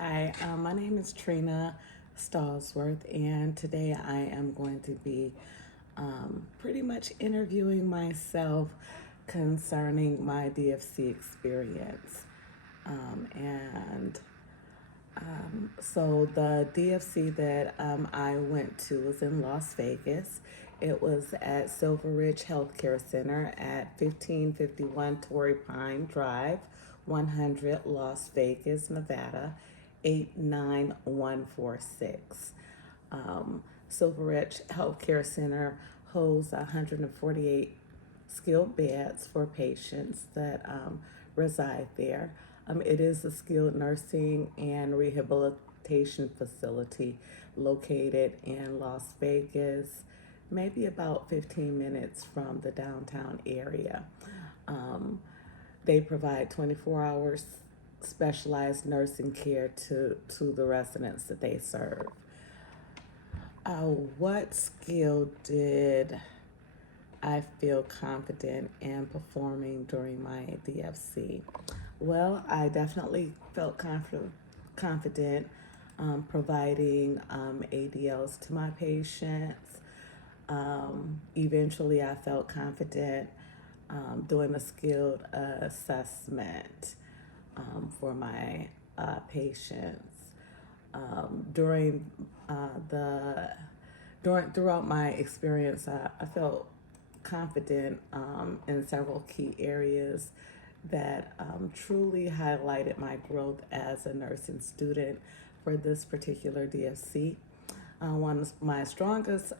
Hi, my name is Trina Stallsworth, and today I am going to be pretty much interviewing myself concerning my DFC experience. And so the DFC that I went to was in Las Vegas. It was at Silver Ridge Healthcare Center at 1551 Torrey Pine Drive, 100 Las Vegas, Nevada, 89146. Silver Ridge Healthcare Center holds 148 skilled beds for patients that reside there. It is a skilled nursing and rehabilitation facility located in Las Vegas, maybe about 15 minutes from the downtown area. Um, they provide 24 hours specialized nursing care to the residents that they serve. What skill did I feel confident in performing during my DFC? Well, I definitely felt confident providing ADLs to my patients. Eventually, I felt confident doing a skilled assessment for my patients. During the throughout my experience, I felt confident in several key areas that truly highlighted my growth as a nursing student for this particular DFC. One of my strongest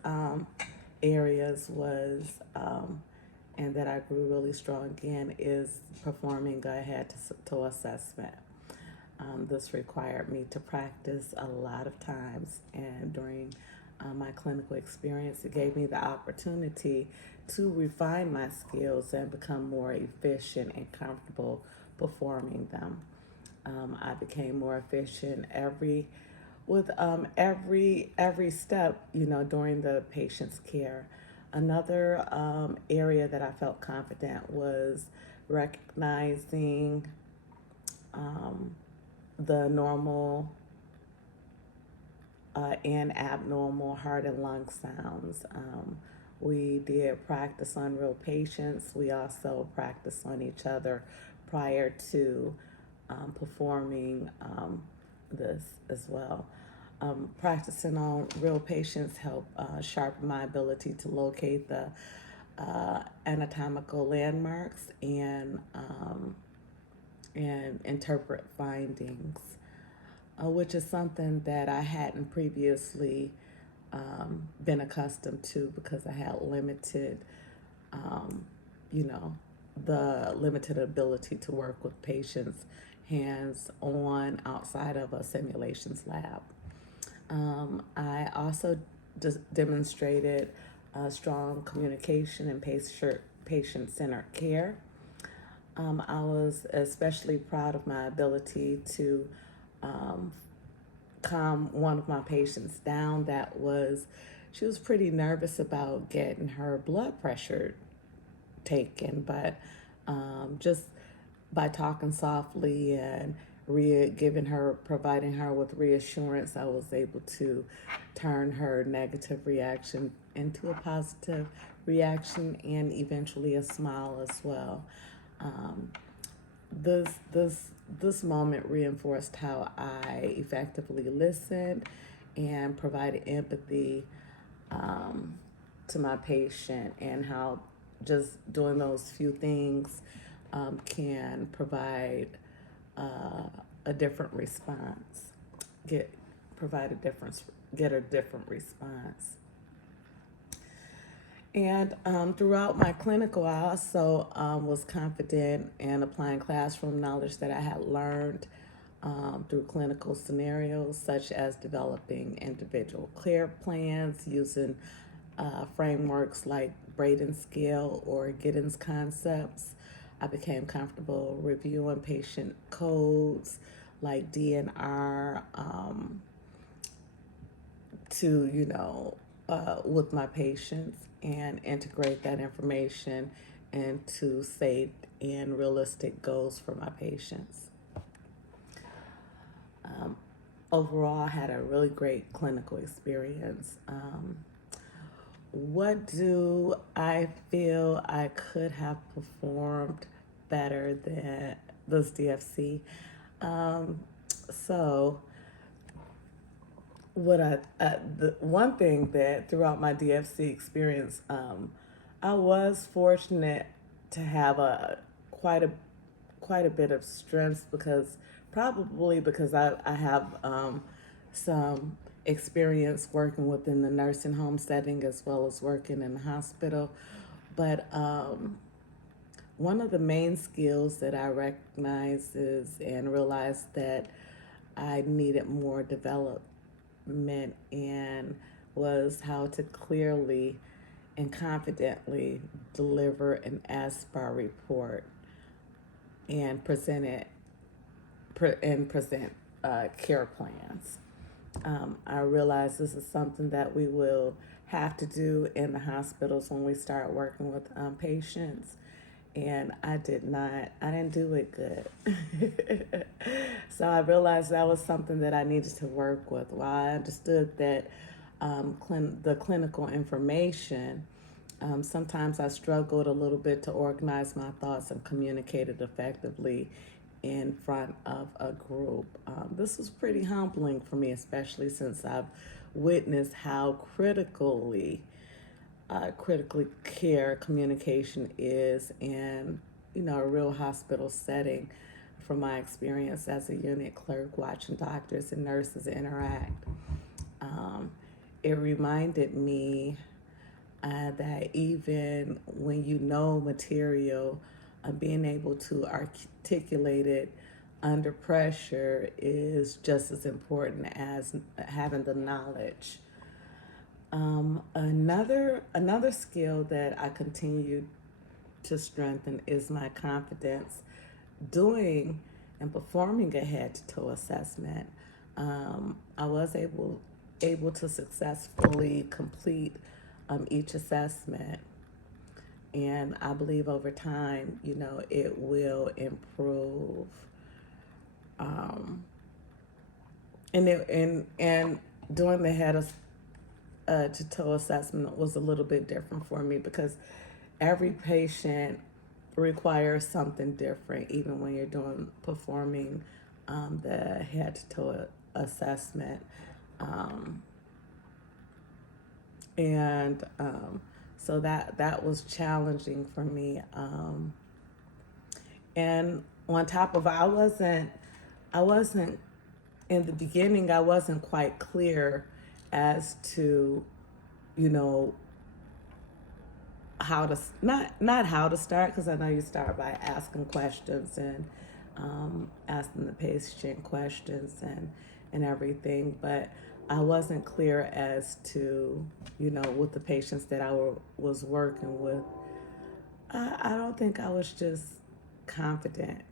areas was, and that I grew really strong in, is performing a head to toe assessment. This required me to practice a lot of times, and during my clinical experience, it gave me the opportunity to refine my skills and become more efficient and comfortable performing them. I became more efficient every step, during the patient's care. Another area that I felt confident was recognizing um, the normal and abnormal heart and lung sounds. We did practice on real patients. We also practiced on each other prior to performing this as well. Practicing on real patients helped sharpen my ability to locate the anatomical landmarks and interpret findings, which is something that I hadn't previously been accustomed to because I had um, you know, the limited ability to work with patients hands on outside of a simulations lab. I also demonstrated strong communication and patient centered care. I was especially proud of my ability to um, calm one of my patients down she was pretty nervous about getting her blood pressure taken, but just by talking softly and providing her with reassurance, I was able to turn her negative reaction into a positive reaction and eventually a smile as well. Um, this this this moment reinforced how I effectively listened and provided empathy um, to my patient, and how just doing those few things can provide a different response, get provide a difference, get a different response. And throughout my clinical, I also was confident in applying classroom knowledge that I had learned through clinical scenarios, such as developing individual care plans using frameworks like Braden's scale or Giddens concepts. I became comfortable reviewing patient codes like DNR to, with my patients, and integrate that information into safe and realistic goals for my patients. overall, I had a really great clinical experience. What do I feel I could have performed better than this DFC? Um, so, the one thing that throughout my DFC experience, I was fortunate to have a quite a quite a bit of strength because probably because I have some experience working within the nursing home setting as well as working in the hospital. But one of the main skills that I recognize is and realized that I needed more development in was how to clearly and confidently deliver an ASPAR report and present care plans. I realize this is something that we will have to do in the hospitals when we start working with patients. And I didn't do it good. So I realized that was something that I needed to work with. While I understood that the clinical information, sometimes I struggled a little bit to organize my thoughts and communicate it effectively in front of a group. This was pretty humbling for me, especially since I've witnessed how critically care communication is in a real hospital setting. From my experience as a unit clerk, watching doctors and nurses interact, um, it reminded me that even when you know material, being able to articulate it under pressure is just as important as having the knowledge. Another skill that I continue to strengthen is my confidence doing and performing a head to toe assessment. I was able to successfully complete each assessment, and I believe over time, it will improve. Um, and doing the head of to toe assessment was a little bit different for me because every patient requires something different, even when you're performing the head to toe assessment. Um, and so that was challenging for me. And on top of it, I wasn't in the beginning. I wasn't quite clear as to, you know, how to not how to start, because I know you start by asking questions and asking the patient questions and everything, but I wasn't clear as to with the patients that was working with. I don't think I was just confident,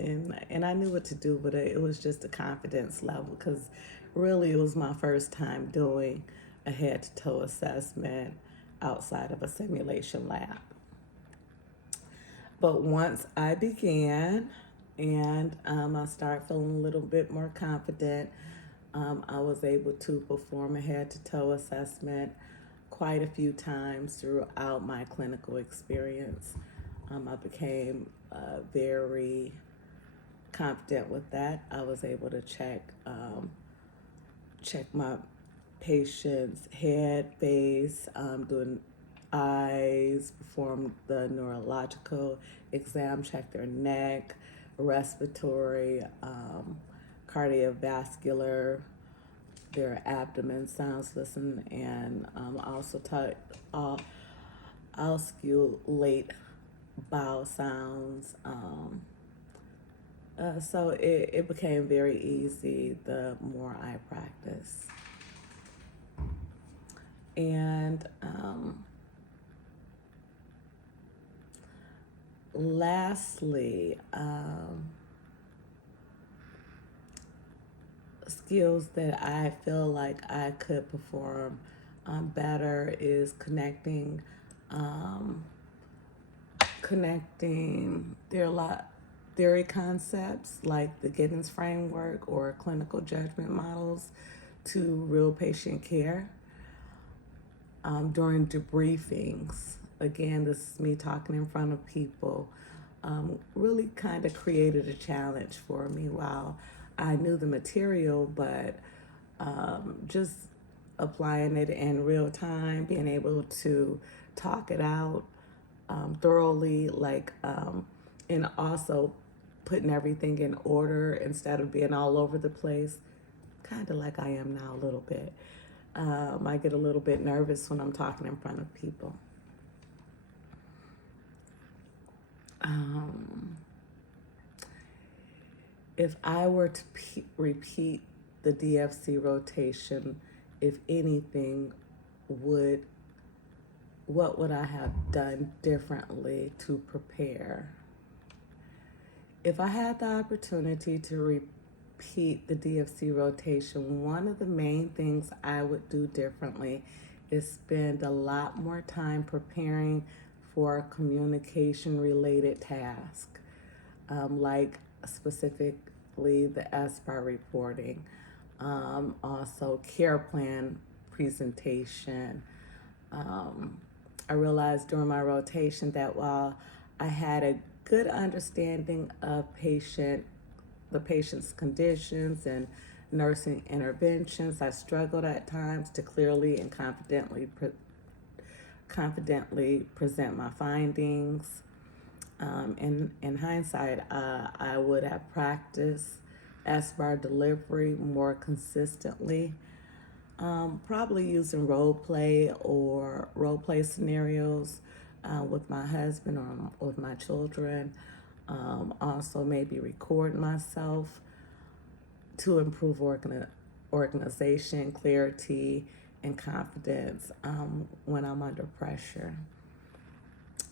and I knew what to do, but it was just a confidence level because really it was my first time doing a head to toe assessment outside of a simulation lab. But once I began and I started feeling a little bit more confident, I was able to perform a head to toe assessment quite a few times throughout my clinical experience. I became very confident with that. I was able to check my patient's head, face, doing eyes, perform the neurological exam, check their neck, respiratory, cardiovascular, their abdomen sounds, listen, and also auscultate bowel sounds. So it became very easy the more I practiced. And lastly, skills that I feel like I could perform better is connecting. Connecting. There are a lot. theory concepts like the Giddens framework or clinical judgment models to real patient care. During debriefings, again, this is me talking in front of people, really kind of created a challenge for me. While I knew the material, but just applying it in real time, being able to talk it out thoroughly, and also putting everything in order instead of being all over the place, kind of like I am now a little bit. I get a little bit nervous when I'm talking in front of people. If I were to repeat the DFC rotation, if anything, what would I have done differently to prepare? If I had the opportunity to repeat the DFC rotation, one of the main things I would do differently is spend a lot more time preparing for a communication related task, like specifically the SBAR reporting, also care plan presentation. I realized during my rotation that while I had a good understanding of the patient's conditions and nursing interventions, I struggled at times to clearly and confidently present my findings. In hindsight, I would have practiced SBAR delivery more consistently, probably using role play scenarios with my husband or with my children. Also, maybe record myself to improve organization, clarity, and confidence when I'm under pressure.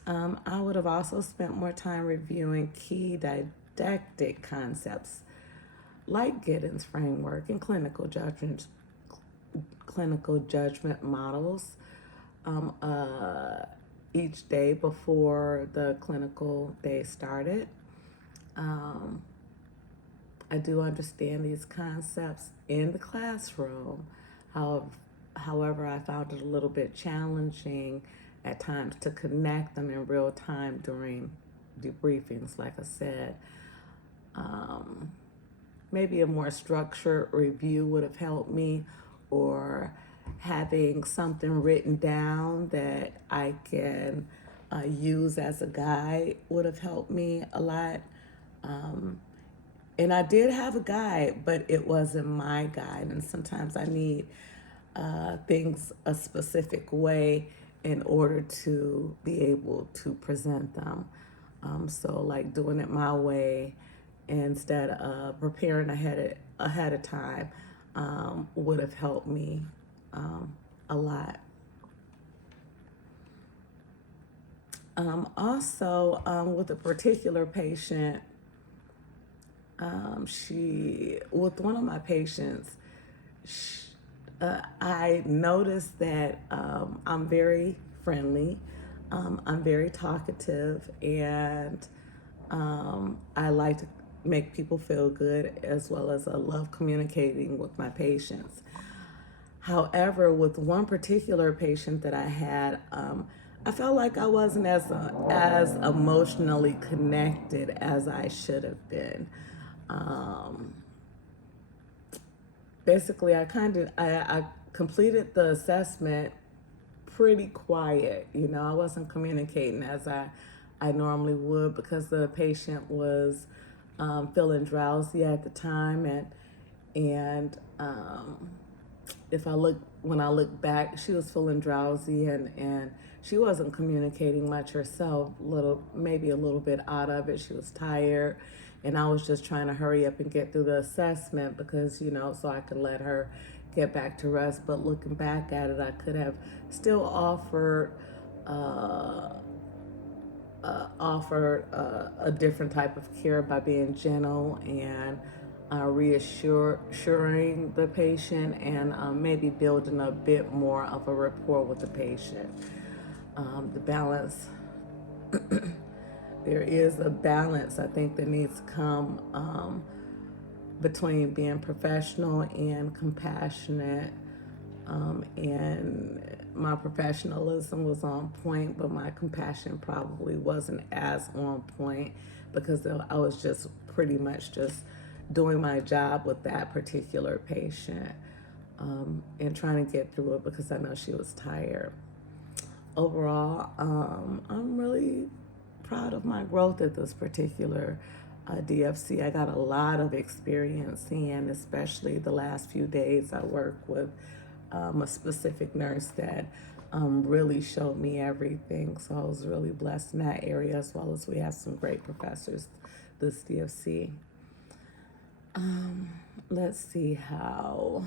I would have also spent more time reviewing key didactic concepts like Giddens framework and clinical judgment models each day before the clinical day started. I do understand these concepts in the classroom. However, I found it a little bit challenging at times to connect them in real time during debriefings, like I said. Maybe a more structured review would have helped me, or having something written down that I can use as a guide would have helped me a lot. And I did have a guide, but it wasn't my guide. And sometimes I need things a specific way in order to be able to present them. So, like doing it my way instead of preparing ahead of time would have helped me a lot. Also, with a particular patient, with one of my patients, I noticed that I'm very friendly, I'm very talkative, and I like to make people feel good, as well as I love communicating with my patients. However, with one particular patient that I had, I felt like I wasn't as emotionally connected as I should have been. Basically, I completed the assessment pretty quiet. I wasn't communicating as I normally would, because the patient was feeling drowsy at the time, and when I look back, she was feeling drowsy, and she wasn't communicating much herself. Maybe a little bit out of it. She was tired, and I was just trying to hurry up and get through the assessment because so I could let her get back to rest. But looking back at it, I could have still offered a different type of care by being gentle and reassuring the patient, and maybe building a bit more of a rapport with the patient. The balance there is a balance I think that needs to come between being professional and compassionate. And my professionalism was on point, but my compassion probably wasn't as on point because I was just pretty much just doing my job with that particular patient, and trying to get through it because I know she was tired. Overall, I'm really proud of my growth at this particular DFC. I got a lot of experience in, especially the last few days I worked with a specific nurse that really showed me everything. So I was really blessed in that area, as well as we have some great professors this DFC. Let's see how.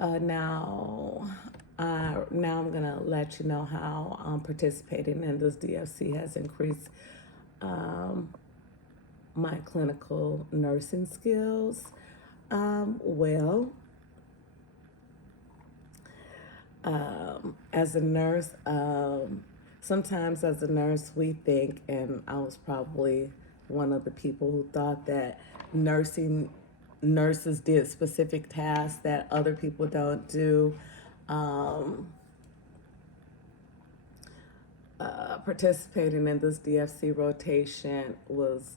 Now I'm gonna let you know how participating in this DFC has increased my clinical nursing skills. Well, as a nurse, sometimes as a nurse, we think, and I was probably one of the people who thought that nurses did specific tasks that other people don't do. Participating in this DFC rotation was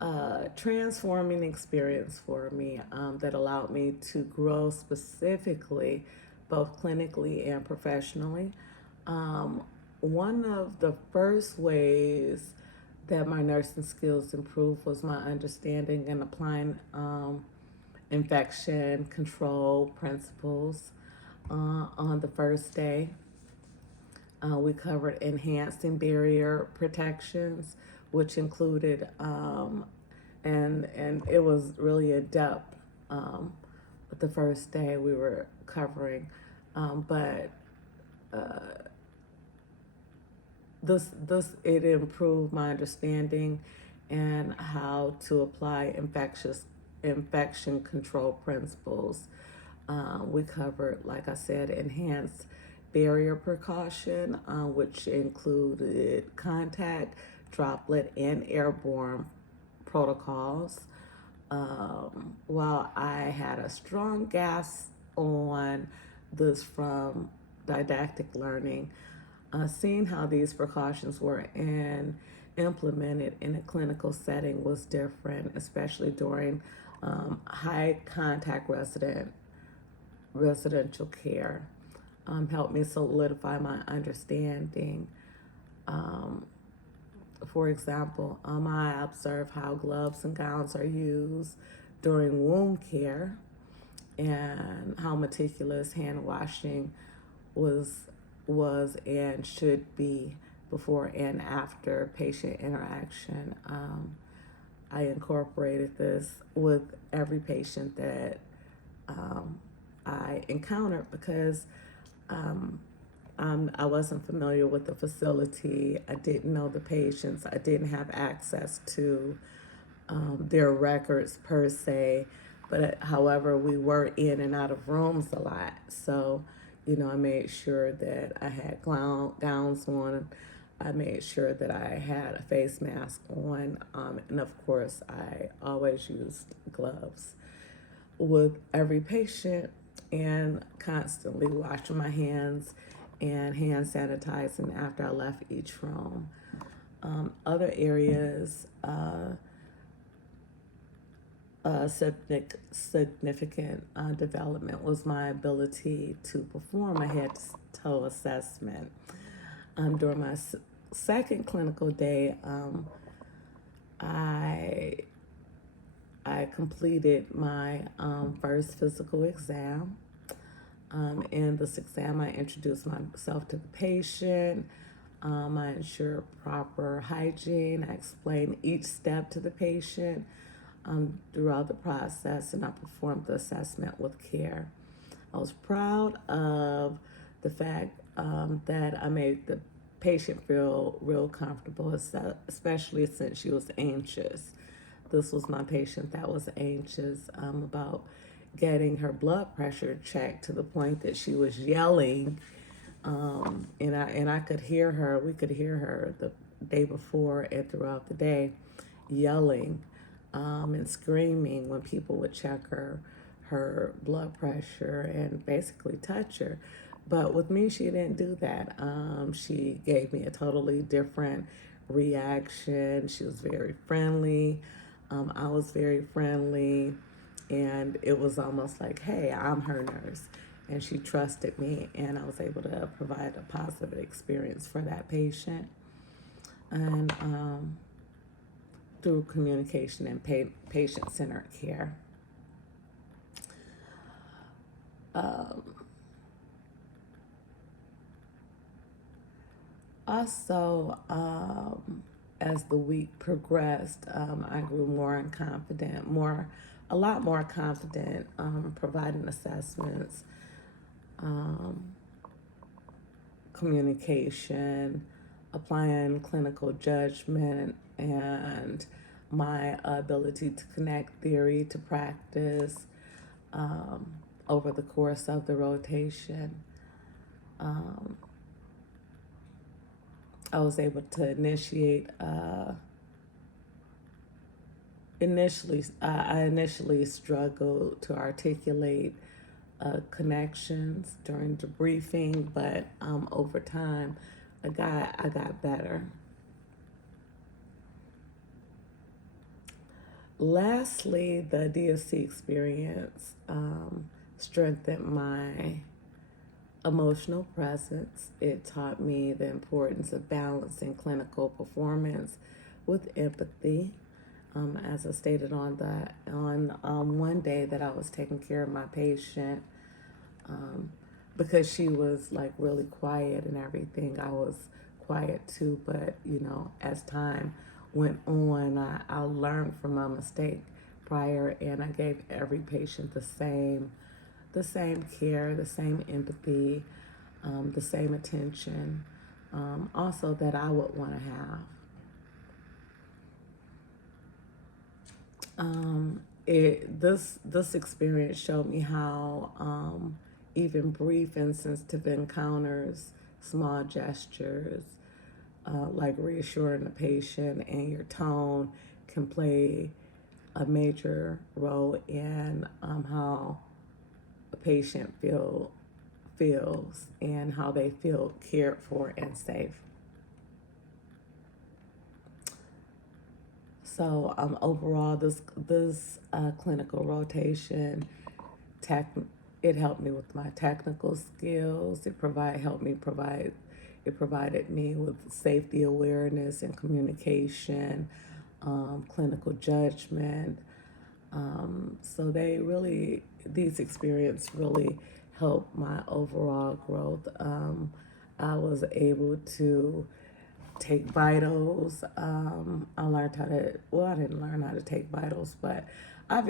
a transforming experience for me, that allowed me to grow specifically, both clinically and professionally. One of the first ways that my nursing skills improved was my understanding and applying infection control principles on the first day. We covered enhancing barrier protections, which included, and it was really in depth. The first day we were covering, but this it improved my understanding and how to apply infection control principles. We covered, like I said, enhanced barrier precaution, which included contact, droplet, and airborne protocols. While I had a strong grasp on this from didactic learning, seeing how these precautions were implemented in a clinical setting was different, especially during high contact residential care. Helped me solidify my understanding. For example, I observe how gloves and gowns are used during wound care and how meticulous hand washing was and should be before and after patient interaction. I incorporated this with every patient that I encountered because I wasn't familiar with the facility. I didn't know the patients. I didn't have access to their records per se. But however, we were in and out of rooms a lot. So, I made sure that I had gowns on. I made sure that I had a face mask on. And of course, I always used gloves with every patient and constantly washing my hands and hand sanitizing after I left each room. Other areas, significant development was my ability to perform a head-to-toe assessment. During my second clinical day, I completed my first physical exam. In this exam, I introduced myself to the patient. I ensured proper hygiene. I explained each step to the patient throughout the process, and I performed the assessment with care. I was proud of the fact that I made the patient feel real comfortable, especially since she was anxious. This was my patient that was anxious about getting her blood pressure checked to the point that she was yelling And I could hear her. We could hear her the day before and throughout the day, yelling and screaming when people would check her blood pressure and basically touch her. But with me, she didn't do that. She gave me a totally different reaction. She was very friendly. I was very friendly. And it was almost like, hey, I'm her nurse. And she trusted me, and I was able to provide a positive experience for that patient. And through communication and patient centered care. Um, Also, as the week progressed, I grew more confident, a lot more confident, providing assessments, um, communication, applying clinical judgment, and my ability to connect theory to practice um, over the course of the rotation. Um, I was able to I initially struggled to articulate connections during debriefing, but over time, I got better. Lastly, the DFC experience strengthened my emotional presence. It taught me the importance of balancing clinical performance with empathy. As I stated on one day that I was taking care of my patient, um, because she was like really quiet and everything. I was quiet too, but as time went on, I learned from my mistake prior, and I gave every patient the same care, the same empathy, the same attention, also that I would want to have. This experience showed me how even brief and sensitive encounters, small gestures, like reassuring the patient and your tone, can play a major role in how a patient feels and how they feel cared for and safe. So overall, this clinical rotation, tech, it helped me with my technical skills. It provided me with safety awareness and communication, clinical judgment. So these experiences really helped my overall growth. I was able to take vitals. I learned how to, well, I didn't learn how to take vitals, but I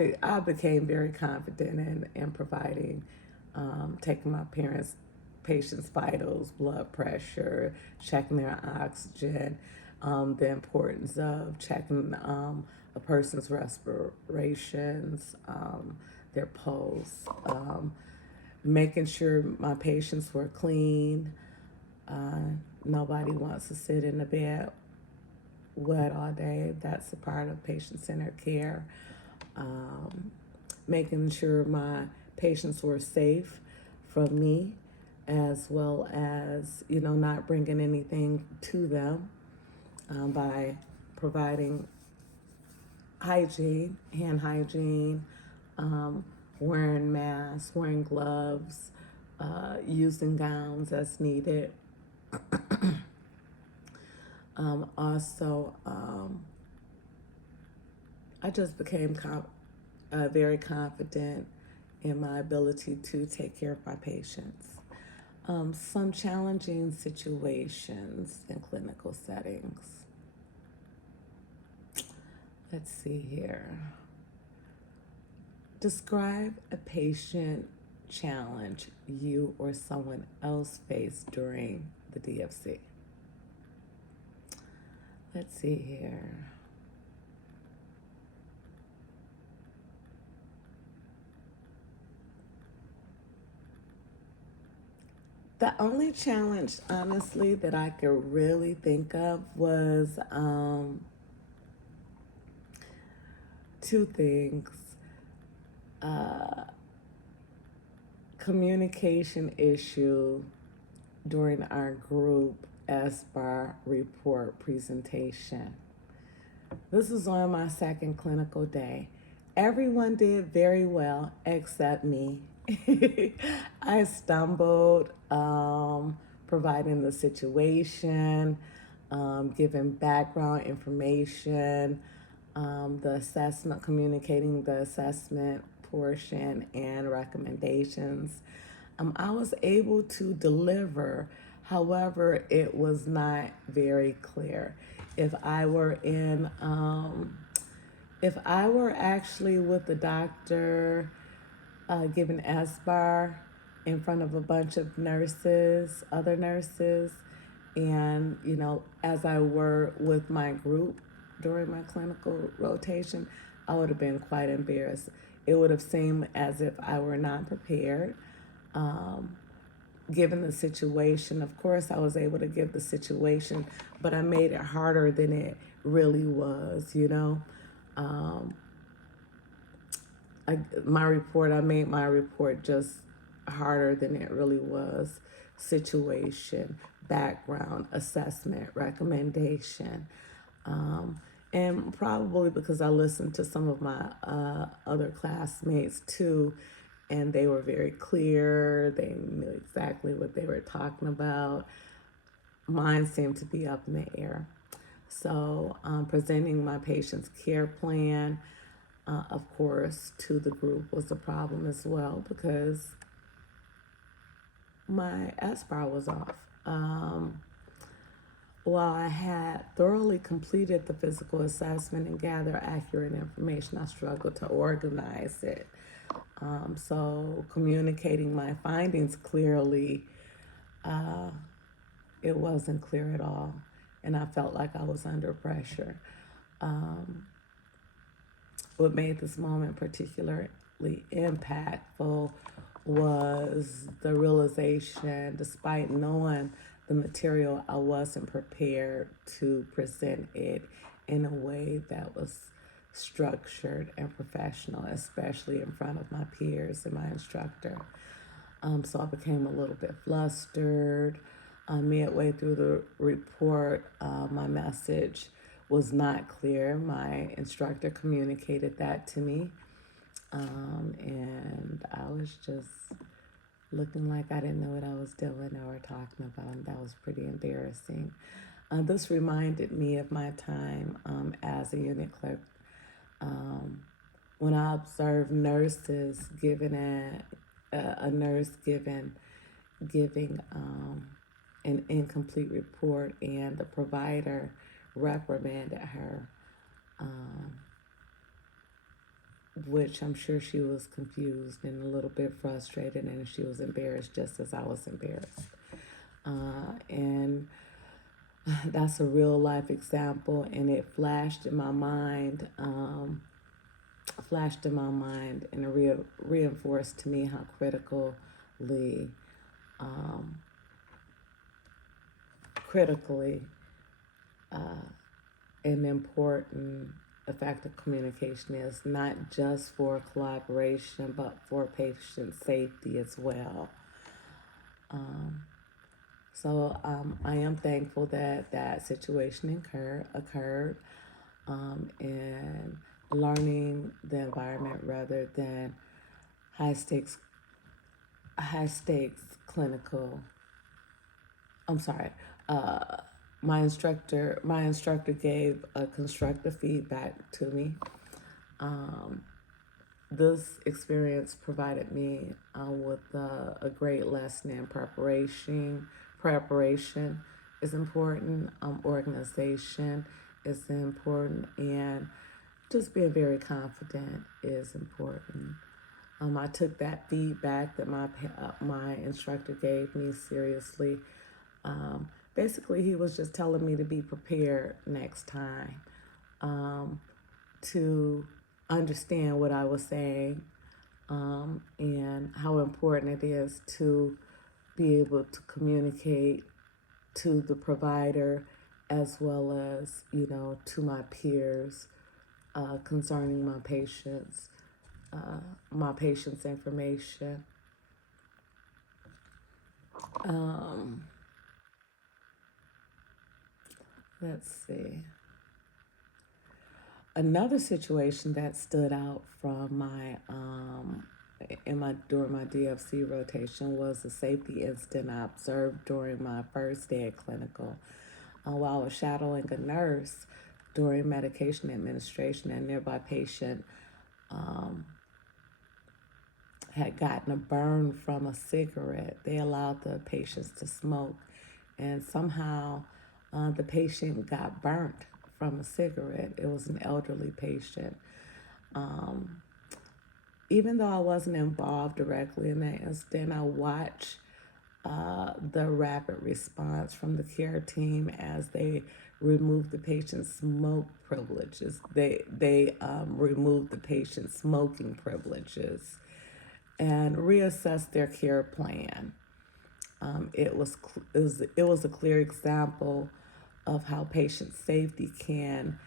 became very confident in providing, taking my patients' vitals, blood pressure, checking their oxygen, the importance of checking a person's respirations, their pulse, making sure my patients were clean. Nobody wants to sit in the bed wet all day. That's a part of patient-centered care. Making sure my patients were safe from me, as well as not bringing anything to them, by providing hygiene, hand hygiene, wearing masks, wearing gloves, using gowns as needed. Also, I just became very confident in my ability to take care of my patients. Some challenging situations in clinical settings. Let's see here. Describe a patient challenge you or someone else faced during the DFC. Let's see here. The only challenge, honestly, that I could really think of was two things. Communication issue during our group SBAR report presentation. This was on my second clinical day. Everyone did very well except me. I stumbled, providing the situation, giving background information, the assessment, communicating the assessment portion and recommendations. I was able to deliver, however, it was not very clear. If I were in, if I were actually with the doctor giving SBAR in front of a bunch of nurses, other nurses, and as I were with my group during my clinical rotation, I would have been quite embarrassed. It would have seemed as if I were not prepared. Given the situation, of course, I was able to give the situation, but I made it harder than it really was, I made my report just harder than it really was. Situation, background, assessment, recommendation. And probably because I listened to some of my other classmates too, and they were very clear. They knew exactly what they were talking about. Mine seemed to be up in the air. So, presenting my patient's care plan, of course, to the group was a problem as well because my SBAR was off. While I had thoroughly completed the physical assessment and gather accurate information, I struggled to organize it. So communicating my findings clearly, it wasn't clear at all. And I felt like I was under pressure. What made this moment particularly impactful was the realization, despite knowing the material, I wasn't prepared to present it in a way that was structured and professional, especially in front of my peers and my instructor. So I became a little bit flustered. Midway through the report, my message was not clear. My instructor communicated that to me. And I was just looking like I didn't know what I was doing or talking about, and that was pretty embarrassing. This reminded me of my time as a unit clerk when I observed nurses giving a nurse giving an incomplete report, and the provider reprimanded her, which I'm sure she was confused and a little bit frustrated, and she was embarrassed just as I was embarrassed. And that's a real life example, and it flashed in my mind, and it reinforced to me how critically and important effective communication is, not just for collaboration, but for patient safety as well. So I am thankful that that situation occurred, and learning the environment rather than high stakes clinical. I'm sorry. My instructor gave a constructive feedback to me. This experience provided me with a great lesson in preparation. Preparation is important. Organization is important, and just being very confident is important. I took that feedback that my instructor gave me seriously. Basically, he was just telling me to be prepared next time, to understand what I was saying, and how important it is to be able to communicate to the provider as well as, to my peers concerning my patient's information. Um, let's see. Another situation that stood out from my during my DFC rotation was a safety incident I observed during my first day at clinical. While I was shadowing a nurse during medication administration, a nearby patient had gotten a burn from a cigarette. They allowed the patients to smoke, and somehow the patient got burnt from a cigarette. It was an elderly patient. Even though I wasn't involved directly in that incident, I watched the rapid response from the care team as they removed the patient's smoke privileges. They removed the patient's smoking privileges and reassessed their care plan. It was a clear example of how patient safety can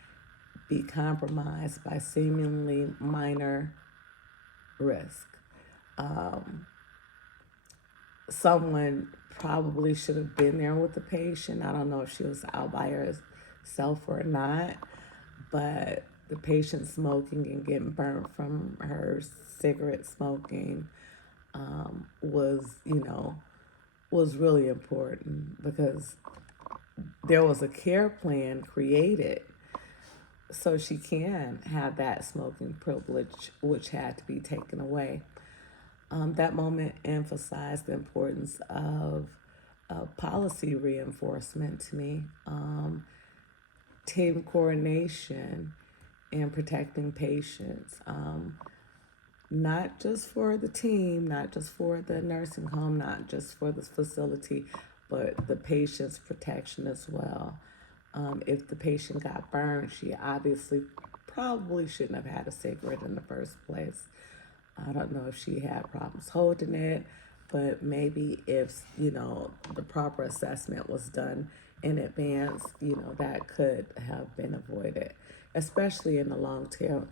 be compromised by seemingly minor risk. Someone probably should have been there with the patient. I don't know if she was out by herself or not, but the patient smoking and getting burnt from her cigarette smoking was really important because there was a care plan created so she can have that smoking privilege, which had to be taken away. That moment emphasized the importance of policy reinforcement to me, team coordination, and protecting patients, not just for the team, not just for the nursing home, not just for the facility, but the patient's protection as well. If the patient got burned, she obviously probably shouldn't have had a cigarette in the first place. I don't know if she had problems holding it, but maybe if, the proper assessment was done in advance, that could have been avoided, especially in the long-term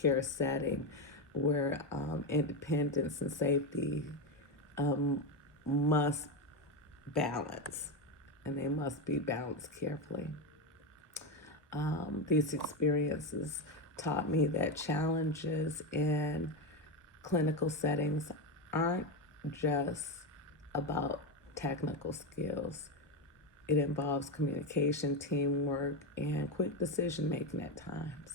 care setting where independence and safety must balance, and they must be balanced carefully. These experiences taught me that challenges in clinical settings aren't just about technical skills. It involves communication, teamwork, and quick decision making at times.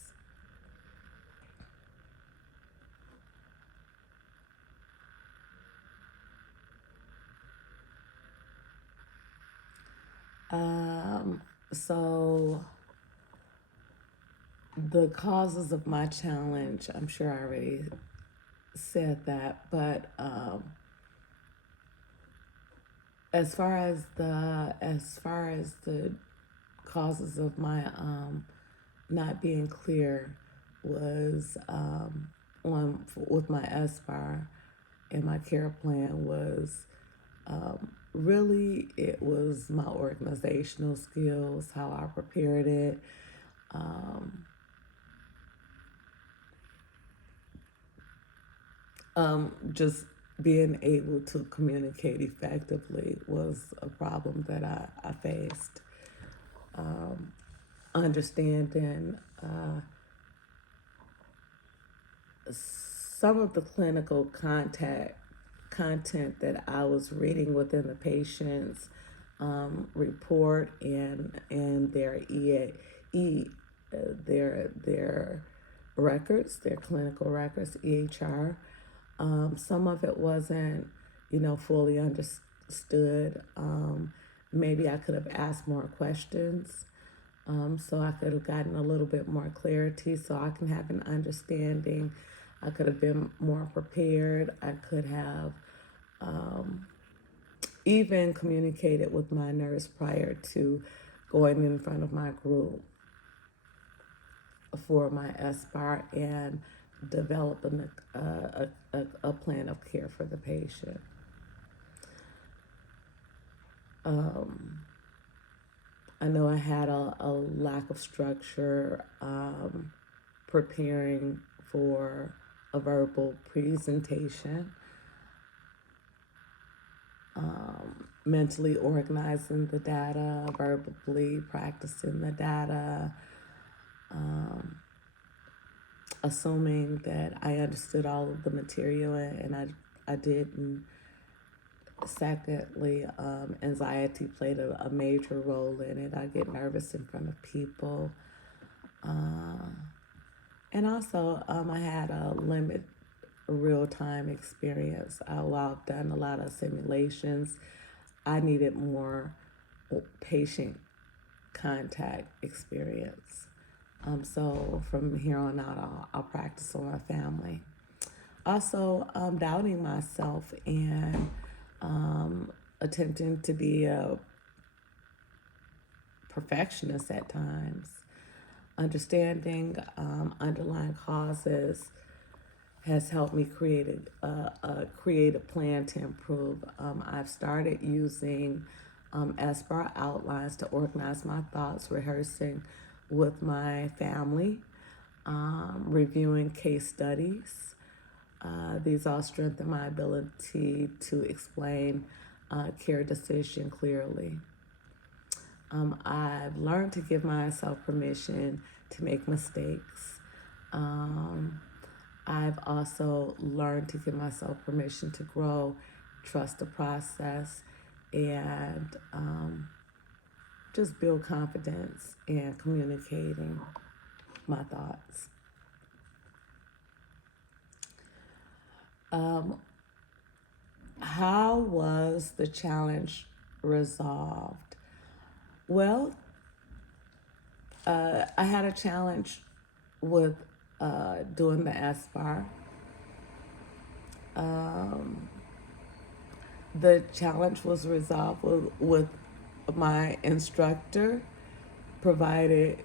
So the causes of my challenge, I'm sure I already said that, but as far as the causes of my not being clear was with my SBAR and my care plan was really it was my organizational skills, how I prepared it. Just being able to communicate effectively was a problem that I faced. Understanding some of the clinical content that I was reading within the patient's report and their their records, their clinical records, EHR. Some of it wasn't, fully understood. Maybe I could have asked more questions, so I could have gotten a little bit more clarity, so I can have an understanding. I could have been more prepared. I could have even communicated with my nurse prior to going in front of my group for my SBAR and developing a plan of care for the patient. Um, I know I had a lack of structure preparing for a verbal presentation, mentally organizing the data, verbally practicing the data, assuming that I understood all of the material and I didn't. Secondly, anxiety played a major role in it. I get nervous in front of people. And also, I had a limited real time experience. While I've done a lot of simulations, I needed more patient contact experience. So from here on out, I'll practice on my family. Also, doubting myself and attempting to be a perfectionist at times. Understanding underlying causes has helped me create a plan to improve. I've started using SBAR outlines to organize my thoughts, rehearsing with my family, reviewing case studies. These all strengthen my ability to explain care decision clearly. I've learned to give myself permission to make mistakes. I've also learned to give myself permission to grow, trust the process, and just build confidence in communicating my thoughts. How was the challenge resolved? Well, I had a challenge with doing the SBAR. The challenge was resolved with my instructor provided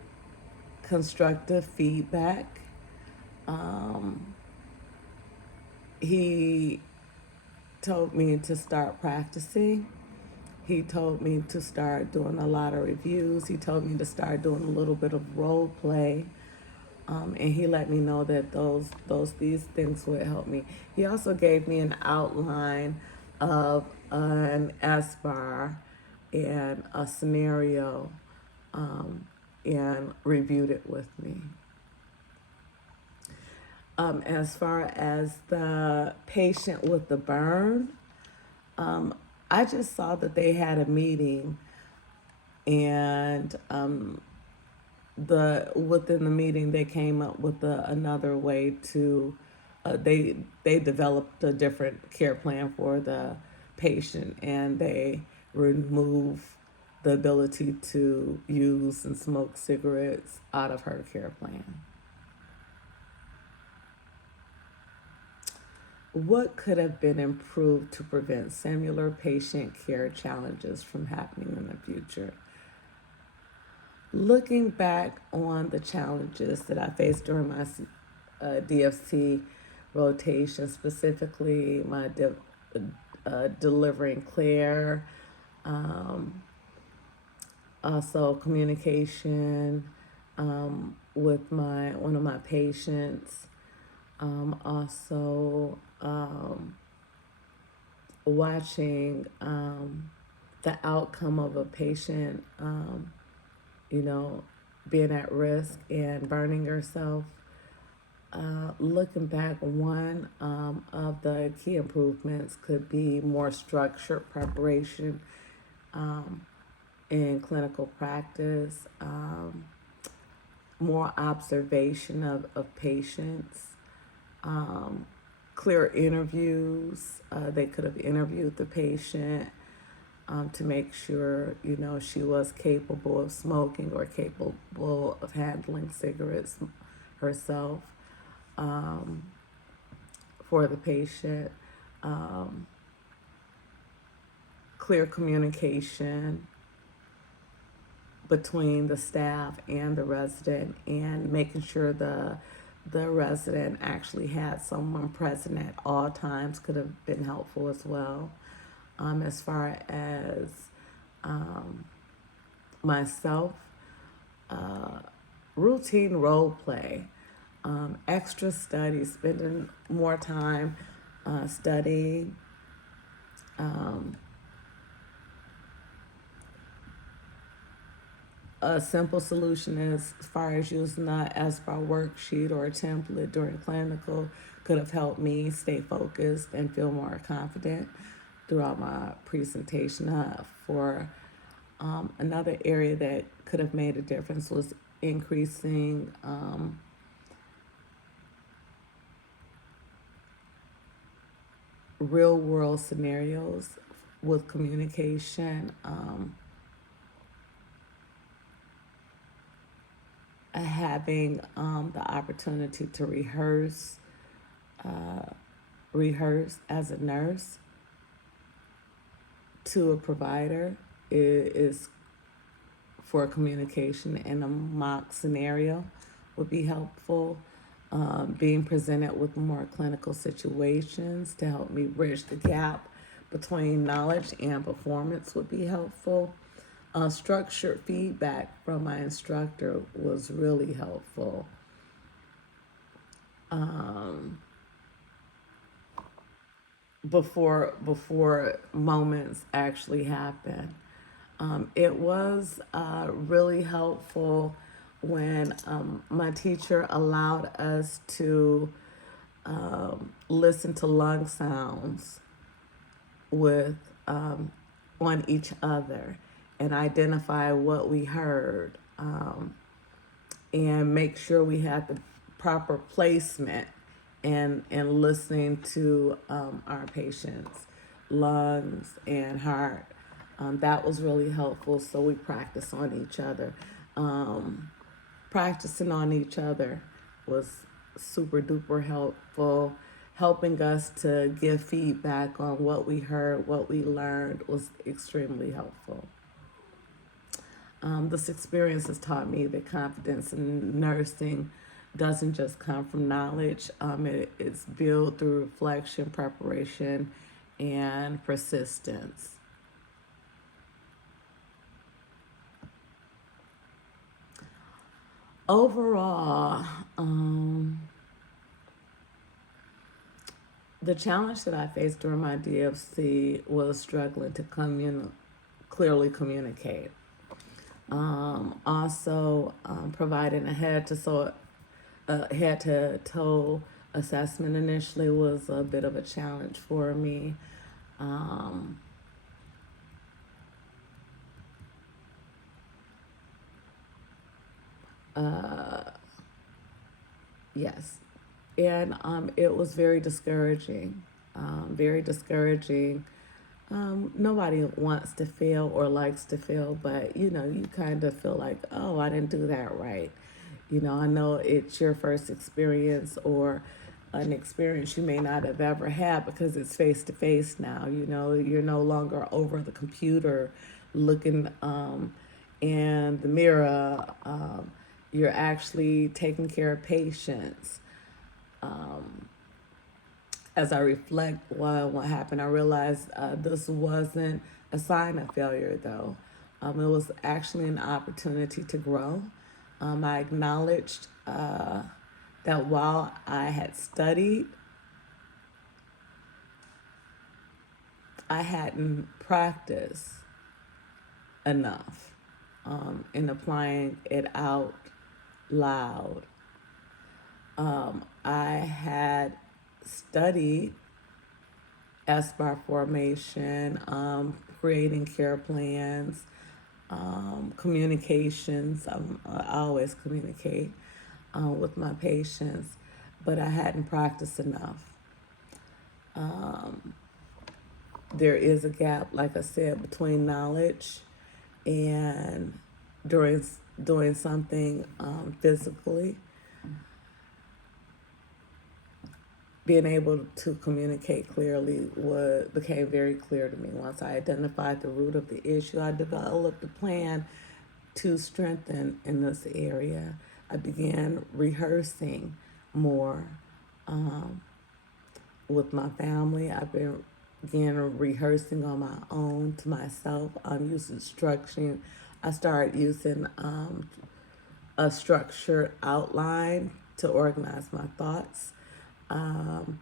constructive feedback. He told me to start practicing. He told me to start doing a lot of reviews. He told me to start doing a little bit of role play. And he let me know that these things would help me. He also gave me an outline of an SBAR and a scenario, and reviewed it with me. As far as the patient with the burn, I just saw that they had a meeting, and within the meeting they came up with another way to they developed a different care plan for the patient, and they remove the ability to use and smoke cigarettes out of her care plan. What could have been improved to prevent similar patient care challenges from happening in the future? Looking back on the challenges that I faced during my DFC rotation, specifically my delivering care, also communication with one of my patients, also watching the outcome of a patient, being at risk and burning yourself. Looking back, one of the key improvements could be more structured preparation in clinical practice, more observation of patients, clear interviews. They could have interviewed the patient to make sure, she was capable of smoking or capable of handling cigarettes herself, for the patient. Clear communication between the staff and the resident, and making sure the resident actually had someone present at all times could have been helpful as well. As far as myself, routine role play, extra study, spending more time studying. A simple solution as far as using a SBAR worksheet or a template during clinical could have helped me stay focused and feel more confident throughout my presentation. For another area that could have made a difference was increasing real world scenarios with communication. Having the opportunity to rehearse as a nurse to a provider is for communication in a mock scenario would be helpful. Being presented with more clinical situations to help me bridge the gap between knowledge and performance would be helpful. Structured feedback from my instructor was really helpful. Before moments actually happen. It was really helpful when my teacher allowed us to listen to lung sounds with on each other and identify what we heard, and make sure we had the proper placement and listening to our patients' lungs and heart. That was really helpful. So we practice on each other. Practicing on each other was super duper helpful. Helping us to give feedback on what we heard, what we learned was extremely helpful. This experience has taught me that confidence in nursing doesn't just come from knowledge. It's built through reflection, preparation, and persistence. Overall, the challenge that I faced during my DFC was struggling to clearly communicate. Also, providing a head to toe assessment initially was a bit of a challenge for me. Yes, and it was very discouraging. Very discouraging. Nobody wants to fail or likes to fail, but you kind of feel like, oh, I didn't do that right. I know it's your first experience or an experience you may not have ever had because it's face to face now. You're no longer over the computer looking in the mirror. You're actually taking care of patients. As I reflect on what happened, I realized this wasn't a sign of failure, though. It was actually an opportunity to grow. I acknowledged that while I had studied, I hadn't practiced enough in applying it out loud. I had studied SBAR formation, creating care plans, communications. I always communicate with my patients, but I hadn't practiced enough. There is a gap, like I said, between knowledge and doing something physically. Being able to communicate clearly became very clear to me. Once I identified the root of the issue, I developed a plan to strengthen in this area. I began rehearsing more with my family. I've been began rehearsing on my own to myself. I'm using structuring. I started using a structured outline to organize my thoughts. Um,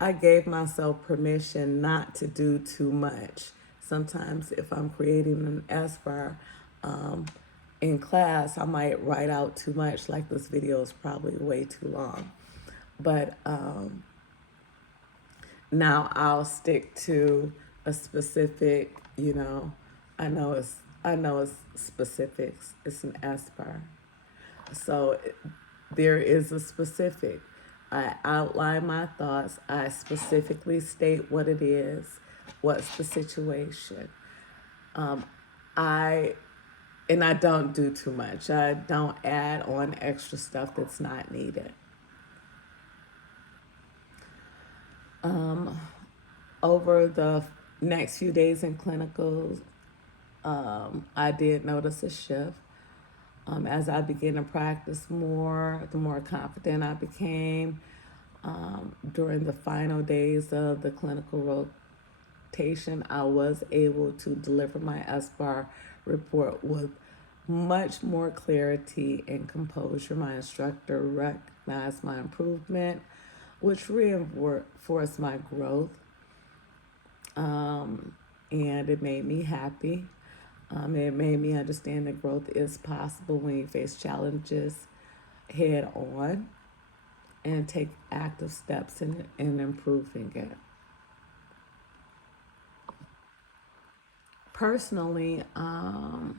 I gave myself permission not to do too much. Sometimes, if I'm creating an SBAR in class, I might write out too much, like this video is probably way too long. But now I'll stick to a specific, I know it's specifics. It's an SBAR. So there is a specific. I outline my thoughts. I specifically state what it is, what's the situation. Um, I and I don't do too much. I don't add on extra stuff that's not needed. Over the next few days in clinicals, I did notice a shift. As I began to practice more, the more confident I became. During the final days of the clinical rotation, I was able to deliver my SBAR report with much more clarity and composure. My instructor recognized my improvement, which reinforced my growth, and it made me happy. It made me understand that growth is possible when you face challenges head on and take active steps in improving it. Personally, how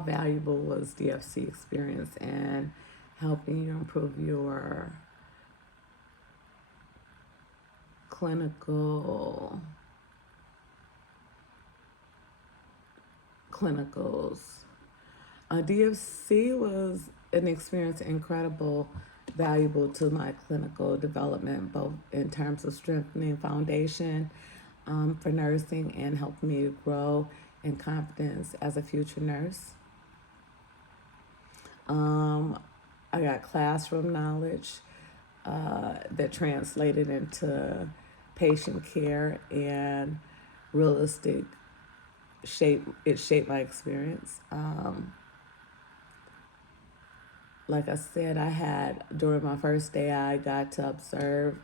valuable was DFC experience and helping you improve your clinicals? DFC was an experience incredible, valuable to my clinical development, both in terms of strengthening foundation for nursing and helping me to grow in confidence as a future nurse. I got classroom knowledge that translated into patient care and realistic shaped my experience. Like I said, during my first day, I got to observe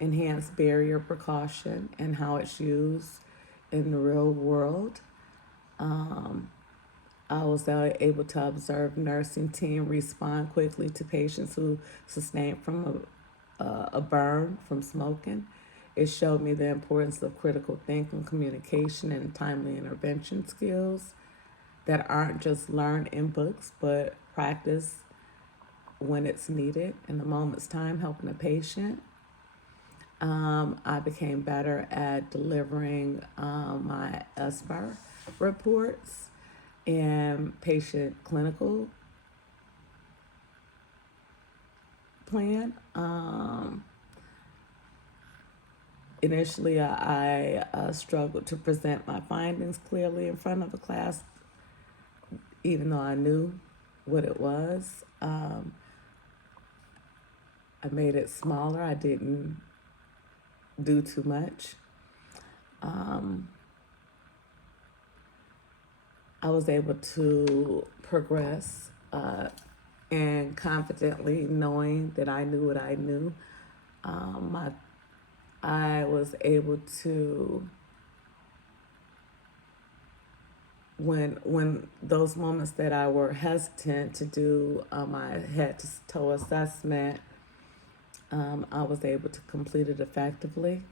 enhanced barrier precaution and how it's used in the real world. I was able to observe nursing team respond quickly to patients who sustained from a burn from smoking. It showed me the importance of critical thinking, communication, and timely intervention skills that aren't just learned in books, but practiced when it's needed in a moment's time, helping a patient. I became better at delivering my SBAR reports and patient clinical plan. Initially, I struggled to present my findings clearly in front of the class, even though I knew what it was. I made it smaller. I didn't do too much. I was able to progress and confidently knowing that I knew what I knew. I was able to, when those moments that I were hesitant to do my head to toe assessment, I was able to complete it effectively.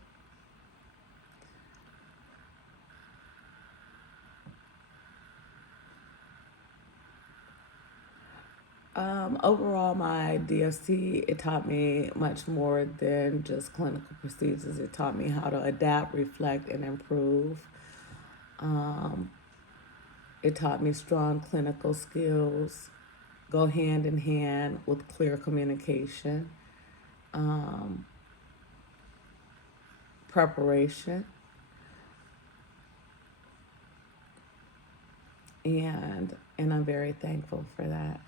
Overall, my DFC, it taught me much more than just clinical procedures. It taught me how to adapt, reflect, and improve. It taught me strong clinical skills, go hand in hand with clear communication, preparation, and I'm very thankful for that.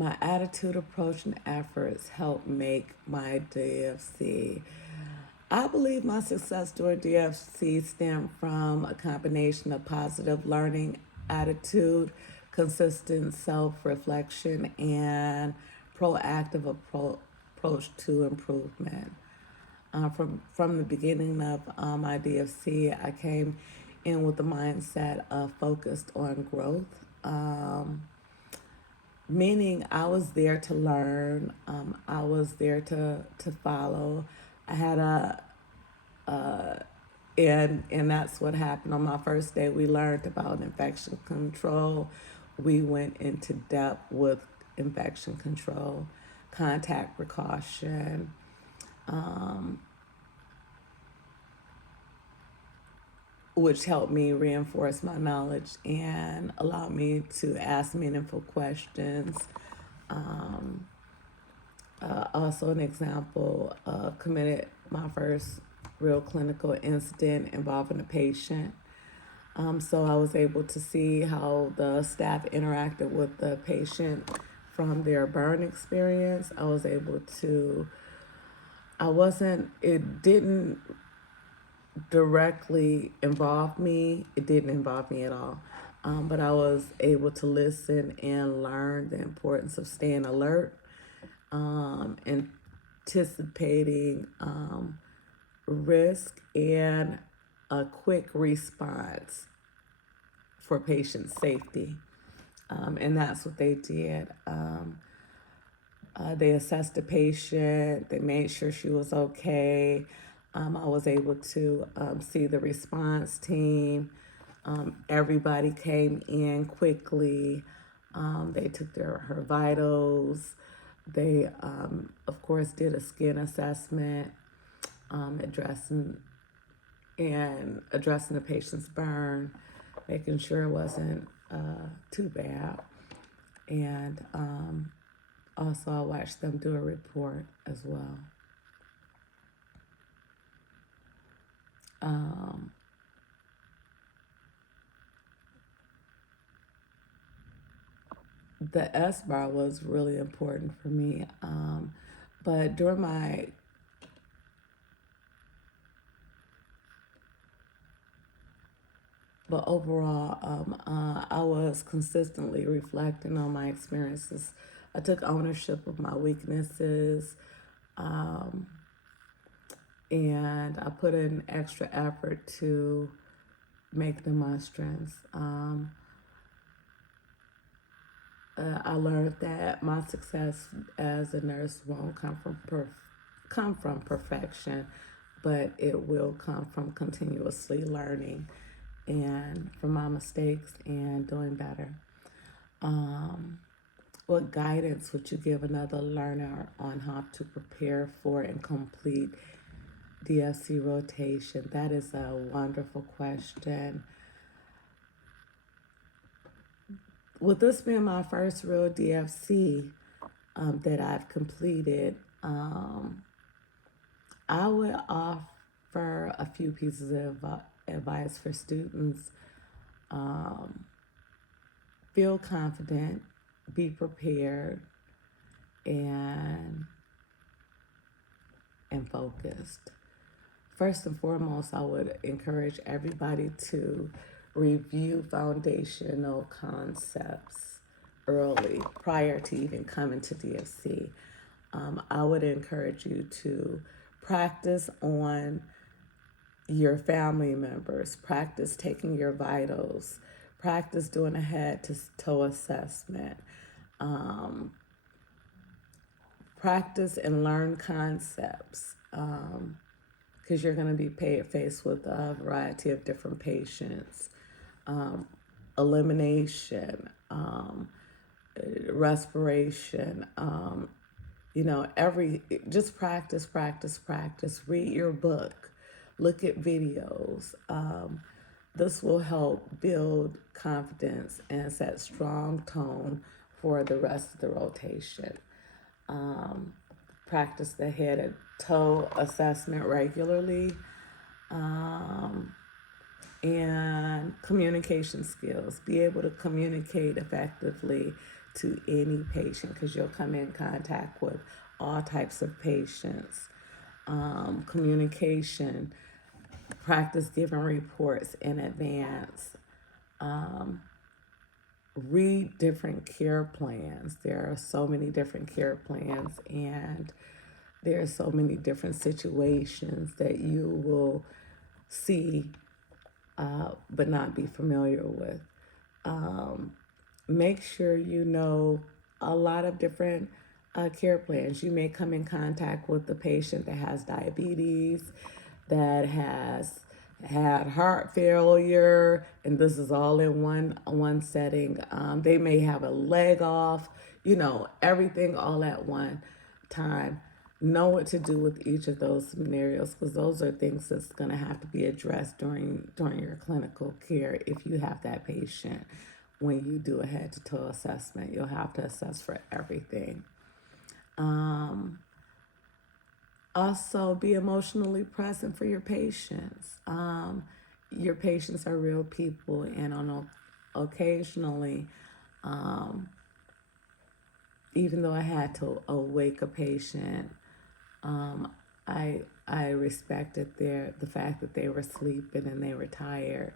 My attitude, approach, and efforts helped make my DFC. I believe my success during DFC stemmed from a combination of positive learning attitude, consistent self reflection, and proactive approach to improvement. From the beginning of my DFC, I came in with the mindset of focused on growth. Meaning I was there to learn. I was there to follow. I had and that's what happened on my first day. We learned about infection control. We went into depth with infection control, contact precaution, which helped me reinforce my knowledge and allowed me to ask meaningful questions. Also, an example, committed my first real clinical incident involving a patient. So I was able to see how the staff interacted with the patient from their burn experience. It didn't directly involve me. It didn't involve me at all. But I was able to listen and learn the importance of staying alert, anticipating risk, and a quick response for patient safety. And that's what they did. They assessed the patient, they made sure she was okay. I was able to see the response team. Everybody came in quickly. They took her vitals. They, of course, did a skin assessment, addressing the patient's burn, making sure it wasn't too bad. And also, I watched them do a report as well. The S bar was really important for me. But during but overall, I was consistently reflecting on my experiences. I took ownership of my weaknesses, and I put in extra effort to make them my strengths. I learned that my success as a nurse won't come from perfection, but it will come from continuously learning and from my mistakes and doing better. What guidance would you give another learner on how to prepare for and complete DFC rotation? That is a wonderful question. With this being my first real DFC that I've completed, I would offer a few pieces of advice for students. Feel confident, be prepared, and focused. First and foremost, I would encourage everybody to review foundational concepts early prior to even coming to DFC. I would encourage you to practice on your family members, practice taking your vitals, practice doing a head to toe assessment, practice and learn concepts, because you're going to be faced with a variety of different patients. Elimination, respiration, just practice, practice, practice. Read your book, look at videos. This will help build confidence and set strong tone for the rest of the rotation. Practice the head and toe assessment regularly. And communication skills. Be able to communicate effectively to any patient because you'll come in contact with all types of patients. Communication, practice giving reports in advance, read different care plans. There are so many different care plans, and there are so many different situations that you will see but not be familiar with. Make sure you know a lot of different care plans. You may come in contact with the patient that has diabetes, that has had heart failure, and this is all in one setting. They may have a leg off, everything all at one time. Know what to do with each of those scenarios, because those are things that's going to have to be addressed during your clinical care. If you have that patient, when you do a head to toe assessment, you'll have to assess for everything. Also, be emotionally present for your patients. Your patients are real people, and occasionally, even though I had to awake a patient, I respected the fact that they were sleeping and they were tired,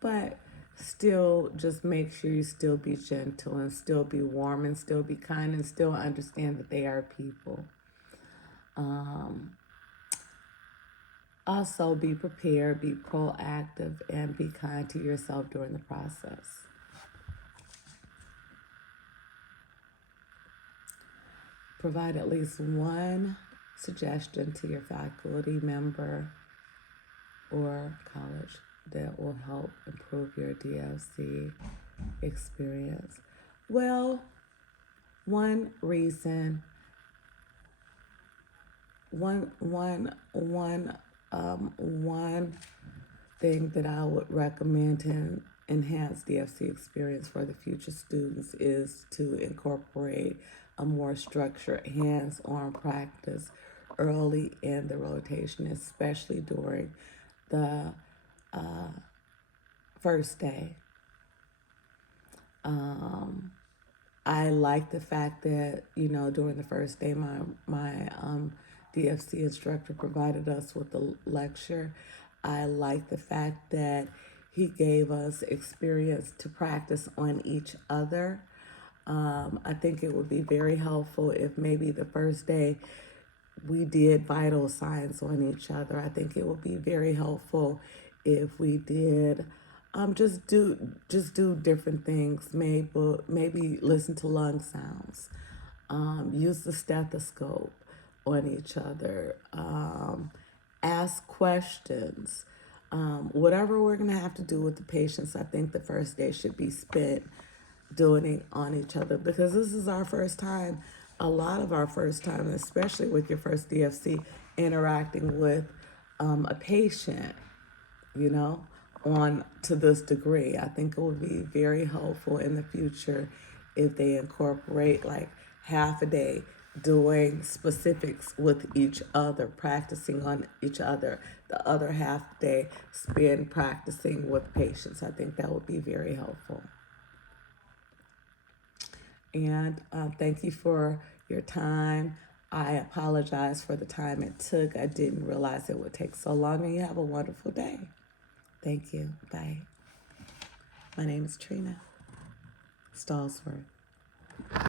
but still just make sure you still be gentle and still be warm and still be kind and still understand that they are people. Also, be prepared, be proactive, and be kind to yourself during the process. Provide at least one suggestion to your faculty member or college that will help improve your DFC experience. Well, one reason, one thing that I would recommend to enhance DFC experience for the future students is to incorporate a more structured hands-on practice early in the rotation, especially during the first day. I like the fact that, during the first day, my DFC instructor provided us with a lecture. I like the fact that he gave us experience to practice on each other. I think it would be very helpful if maybe the first day we did vital signs on each other. I think it would be very helpful if we did just do different things. Maybe listen to lung sounds. Use the stethoscope on each other. Ask questions. Whatever we're gonna have to do with the patients, I think the first day should be spent doing it on each other, because this is our first time, a lot of our first time, especially with your first DFC, interacting with a patient, on to this degree. I think it would be very helpful in the future if they incorporate like half a day doing specifics with each other, practicing on each other, the other half day spend practicing with patients. I think that would be very helpful. And thank you for your time. I apologize for the time it took. I didn't realize it would take so long, and you have a wonderful day. Thank you. Bye. My name is Trina Stallsworth.